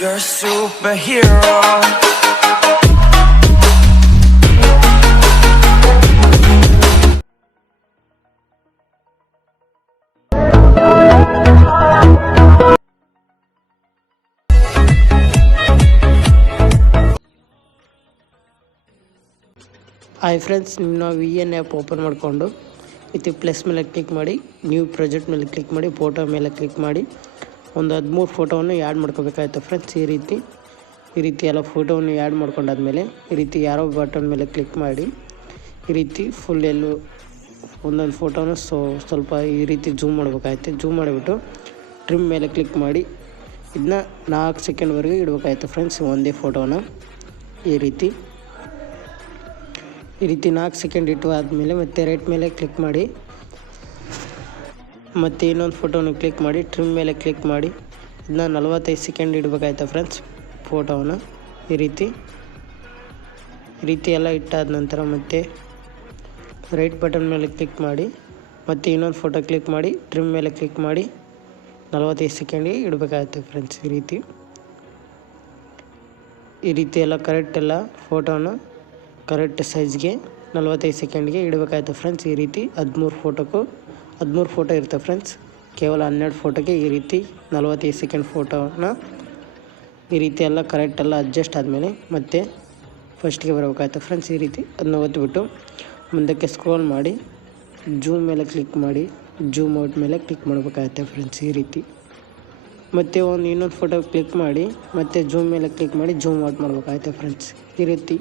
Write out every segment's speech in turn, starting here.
You're a superhero. Hi friends, ನಿಮ್ಮ VN app open ಮಾಡಿಕೊಂಡು ಇದು ಪ್ಲಸ್ ಮೇಲೆ ಕ್ಲಿಕ್ ಮಾಡಿ, ನ್ಯೂ ಪ್ರಾಜೆಕ್ಟ್ ಮೇಲೆ ಕ್ಲಿಕ್ ಮಾಡಿ, ಫೋಟೋ ಮೇಲೆ ಕ್ಲಿಕ್ ಮಾಡಿ ಒಂದು 13 ಫೋಟೋವನ್ನು ಆ್ಯಡ್ ಮಾಡ್ಕೋಬೇಕಾಯ್ತು ಫ್ರೆಂಡ್ಸ್. ಈ ರೀತಿ ಎಲ್ಲ ಫೋಟೋವನ್ನು ಆ್ಯಡ್ ಮಾಡ್ಕೊಂಡಾದ್ಮೇಲೆ ಈ ರೀತಿ ಯಾರೋ ಬಟನ್ ಮೇಲೆ ಕ್ಲಿಕ್ ಮಾಡಿ ಈ ರೀತಿ ಫುಲ್ ಎಲ್ಲೂ ಒಂದೊಂದು ಫೋಟೋನ ಸ್ವಲ್ಪ ಈ ರೀತಿ ಜೂಮ್ ಮಾಡ್ಬೇಕಾಯ್ತು. ಜೂಮ್ ಮಾಡಿಬಿಟ್ಟು ಟ್ರಿಮ್ ಮೇಲೆ ಕ್ಲಿಕ್ ಮಾಡಿ ಇದನ್ನ 4 ಸೆಕೆಂಡ್ವರೆಗೆ ಇಡಬೇಕಾಯ್ತು ಫ್ರೆಂಡ್ಸ್. ಒಂದೇ ಫೋಟೋನ ಈ ರೀತಿ 4 ಸೆಕೆಂಡ್ ಇಟ್ಟು ಆದಮೇಲೆ ಮತ್ತೆ ರೈಟ್ ಮೇಲೆ ಕ್ಲಿಕ್ ಮಾಡಿ, ಮತ್ತು ಇನ್ನೊಂದು ಫೋಟೋನ ಕ್ಲಿಕ್ ಮಾಡಿ ಟ್ರಿಮ್ ಮೇಲೆ ಕ್ಲಿಕ್ ಮಾಡಿ ಇದನ್ನ 45 ಸೆಕೆಂಡ್ ಇಡಬೇಕಾಯ್ತು ಫ್ರೆಂಡ್ಸ್ ಫೋಟೋನ. ಈ ರೀತಿ ಎಲ್ಲ ಇಟ್ಟಾದ ನಂತರ ಮತ್ತೆ ರೈಟ್ ಬಟನ್ ಮೇಲೆ ಕ್ಲಿಕ್ ಮಾಡಿ, ಮತ್ತು ಇನ್ನೊಂದು ಫೋಟೋ ಕ್ಲಿಕ್ ಮಾಡಿ ಟ್ರಿಮ್ ಮೇಲೆ ಕ್ಲಿಕ್ ಮಾಡಿ 45 ಸೆಕೆಂಡಿಗೆ ಇಡಬೇಕಾಯ್ತು ಫ್ರೆಂಡ್ಸ್. ಈ ರೀತಿ ಎಲ್ಲ ಕರೆಕ್ಟ್ ಎಲ್ಲ ಫೋಟೋನ ಕರೆಕ್ಟ್ ಸೈಜ್ಗೆ 45 ಸೆಕೆಂಡ್ಗೆ ಇಡಬೇಕಾಯ್ತು ಫ್ರೆಂಡ್ಸ್. ಈ ರೀತಿ 13 ಫೋಟೋ ಇರ್ತವೆ ಫ್ರೆಂಡ್ಸ್. ಕೇವಲ 12 ಫೋಟೋಗೆ ಈ ರೀತಿ 45 ಸೆಕೆಂಡ್ ಫೋಟೋನ ಈ ರೀತಿ ಎಲ್ಲ ಕರೆಕ್ಟ್ ಎಲ್ಲ ಅಡ್ಜಸ್ಟ್ ಆದಮೇಲೆ ಮತ್ತೆ ಫಸ್ಟ್ಗೆ ಬರಬೇಕಾಯ್ತು ಫ್ರೆಂಡ್ಸ್. ಈ ರೀತಿ ಅದನ್ನ ಒತ್ತಿಬಿಟ್ಟು ಮುಂದಕ್ಕೆ ಸ್ಕ್ರೋಲ್ ಮಾಡಿ ಜೂಮ್ ಮೇಲೆ ಕ್ಲಿಕ್ ಮಾಡಿ ಜೂಮ್ ಔಟ್ ಮೇಲೆ ಕ್ಲಿಕ್ ಮಾಡಬೇಕಾಗುತ್ತೆ ಫ್ರೆಂಡ್ಸ್. ಈ ರೀತಿ ಮತ್ತು ಇನ್ನೊಂದು ಫೋಟೋ ಕ್ಲಿಕ್ ಮಾಡಿ ಮತ್ತು ಜೂಮ್ ಮೇಲೆ ಕ್ಲಿಕ್ ಮಾಡಿ ಜೂಮ್ ಔಟ್ ಮಾಡಬೇಕಾಗುತ್ತೆ ಫ್ರೆಂಡ್ಸ್. ಈ ರೀತಿ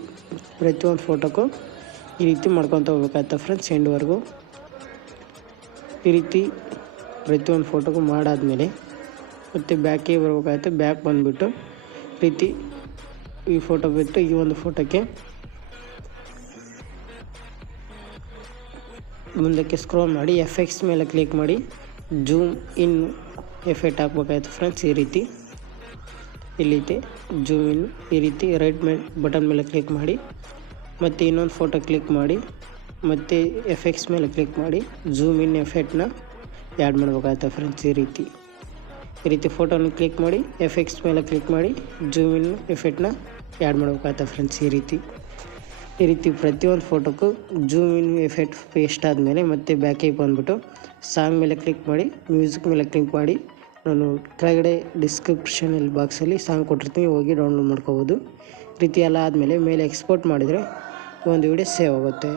ಪ್ರತಿಯೊಂದು ಫೋಟೋಕ್ಕೂ ಈ ರೀತಿ ಮಾಡ್ಕೊತ ಹೋಗ್ಬೇಕಾಯ್ತು ಫ್ರೆಂಡ್ಸ್ ಎಂಡ್ವರೆಗೂ. ಈ ರೀತಿ ಪ್ರತಿಯೊಂದು ಫೋಟೋಗೂ ಮಾಡಾದಮೇಲೆ ಮತ್ತು ಬ್ಯಾಕಿಗೆ ಬರಬೇಕಾಯ್ತು. ಬ್ಯಾಕ್ ಬಂದುಬಿಟ್ಟು ರೀತಿ ಈ ಫೋಟೋ ಬಿಟ್ಟು ಈ ಒಂದು ಫೋಟೋಕ್ಕೆ ಮುಂದಕ್ಕೆ ಸ್ಕ್ರೋಲ್ ಮಾಡಿ ಎಫೆಕ್ಟ್ಸ್ ಮೇಲೆ ಕ್ಲಿಕ್ ಮಾಡಿ ಜೂಮ್ ಇನ್ ಎಫೆಕ್ಟ್ ಹಾಕ್ಬೇಕಾಯ್ತು ಫ್ರೆಂಡ್ಸ್. ಈ ರೀತಿ ಇಲ್ಲಿದೆ ಜೂಮ್ ಇನ್. ಈ ರೀತಿ ರೈಟ್ ಬಟನ್ ಮೇಲೆ ಕ್ಲಿಕ್ ಮಾಡಿ, ಮತ್ತು ಇನ್ನೊಂದು ಫೋಟೋ ಕ್ಲಿಕ್ ಮಾಡಿ, ಮತ್ತು ಎಫೆಕ್ಟ್ಸ್ ಮೇಲೆ ಕ್ಲಿಕ್ ಮಾಡಿ ಜೂಮ್ ಇನ್ ಎಫೆಕ್ಟ್ನ ಆ್ಯಡ್ ಮಾಡಬೇಕಾಯ್ತು ಫ್ರೆಂಡ್ಸ್. ಈ ರೀತಿ ಫೋಟೋನ ಕ್ಲಿಕ್ ಮಾಡಿ ಎಫೆಕ್ಟ್ಸ್ ಮೇಲೆ ಕ್ಲಿಕ್ ಮಾಡಿ ಜೂಮ್ ಇನ್ ಎಫೆಕ್ಟ್ನ ಆ್ಯಡ್ ಮಾಡಬೇಕಾಯ್ತು ಫ್ರೆಂಡ್ಸ್. ಈ ರೀತಿ ಪ್ರತಿಯೊಂದು ಫೋಟೋಕ್ಕೂ ಜೂಮ್ ಇನ್ ಎಫೆಕ್ಟ್ ಪೇಸ್ಟ್ ಆದಮೇಲೆ ಮತ್ತೆ ಬ್ಯಾಕಿಗೆ ಬಂದುಬಿಟ್ಟು ಸಾಂಗ್ ಮೇಲೆ ಕ್ಲಿಕ್ ಮಾಡಿ ಮ್ಯೂಸಿಕ್ ಮೇಲೆ ಕ್ಲಿಕ್ ಮಾಡಿ, ನಾನು ಕೆಳಗಡೆ ಡಿಸ್ಕ್ರಿಪ್ಷನಲ್ಲಿ ಬಾಕ್ಸಲ್ಲಿ ಸಾಂಗ್ ಕೊಟ್ಟಿರ್ತೀನಿ, ಹೋಗಿ ಡೌನ್ಲೋಡ್ ಮಾಡ್ಕೋಬೋದು. ಈ ರೀತಿ ಎಲ್ಲ ಆದಮೇಲೆ ಮೇಲೆ ಎಕ್ಸ್ಪೋರ್ಟ್ ಮಾಡಿದರೆ ಒಂದು ವಿಡಿಯೋ ಸೇವ್ ಆಗುತ್ತೆ.